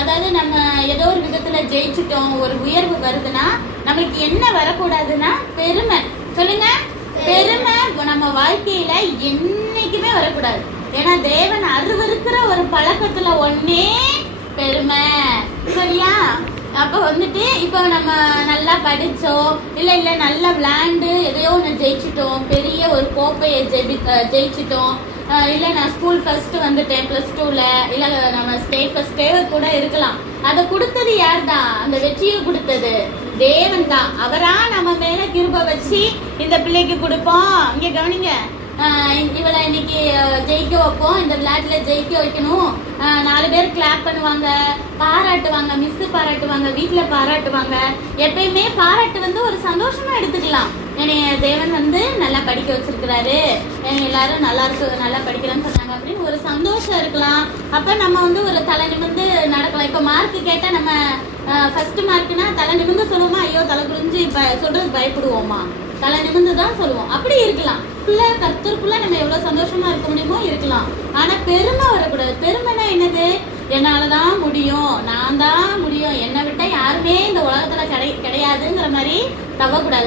அதாவது நம்ம ஏதோ ஒரு விதத்துல ஜெயிச்சுட்டோம், ஒரு உயர்வு வருதுன்னா நம்மளுக்கு என்ன வரக்கூடாதுன்னா பெருமை. சொல்லுங்க, பெருமை நம்ம வாழ்க்கையில என்னைக்குமே வரக்கூடாது. ஏன்னா தேவன் அருவருக்கிற ஒரு பழக்கத்துல ஒன்னே பெருமை. சரியா? அப்ப வந்துட்டு இப்போ நம்ம நல்லா படிச்சோம், இல்ல நல்லா விளையாண்டு எதையோ ஒன்று ஜெயிச்சிட்டோம், பெரிய ஒரு கோப்பையை ஜெயிச்சிட்டோம், இல்ல நான் ஸ்கூல் ஃபர்ஸ்ட் வந்துட்டேன் +2ல, இல்ல நம்ம ஸ்டேட் ஃபர்ஸ்டே கூட இருக்கலாம். அதை கொடுத்தது யார் தான்? அந்த வெற்றியை கொடுத்தது தேவன் தான். அவரா நம்ம மேல கிருபை வச்சு இந்த பிள்ளைக்கு கொடுப்போம், இங்க கவனிங்க, இவளை இன்னைக்கு ஜெயிக்க வைப்போம், இந்த விளையாட்டுல ஜெயிக்க வைக்கணும், 4 பேர் கிளாப் பண்ணுவாங்க, பாராட்டுவாங்க, மிஸ் பாராட்டுவாங்க, வீட்டுல பாராட்டுவாங்க. எப்பயுமே பாராட்டு வந்து ஒரு சந்தோஷமா எடுத்துக்கலாம். என்னைய தேவன் வந்து நல்லா படிக்க வச்சிருக்கிறாரு, எல்லாரும் நல்லா படிக்கிறேன்னு சொன்னாங்க அப்படின்னு ஒரு சந்தோஷம் இருக்கலாம். அப்ப நம்ம வந்து ஒரு தலை நிமிர்ந்து நடக்கலாம். இப்ப மார்க் கேட்டா நம்ம ஃபர்ஸ்ட் மார்க்னா தலை நிமிர்ந்து சொல்லுவோமா, ஐயோ தலை குளிஞ்சு சொல்றது பயப்படுவோமா? தலை நிமிர்ந்து தான் சொல்லுவோம். அப்படி இருக்கலாம். கர்த்தருக்குள்ள நம்ம எவ்வளவு சந்தோஷமா இருக்க முடியுமோ இருக்கலாம். ஆனா பெருமை வரக்கூடாது. பெருமைனா என்னது? என்னாலதான் முடியும், நான் தான் முடியும், என்னை விட்டா யாருமே இந்த உலகத்துல கிடையாதுங்கிற மாதிரி தவக்கூடாது.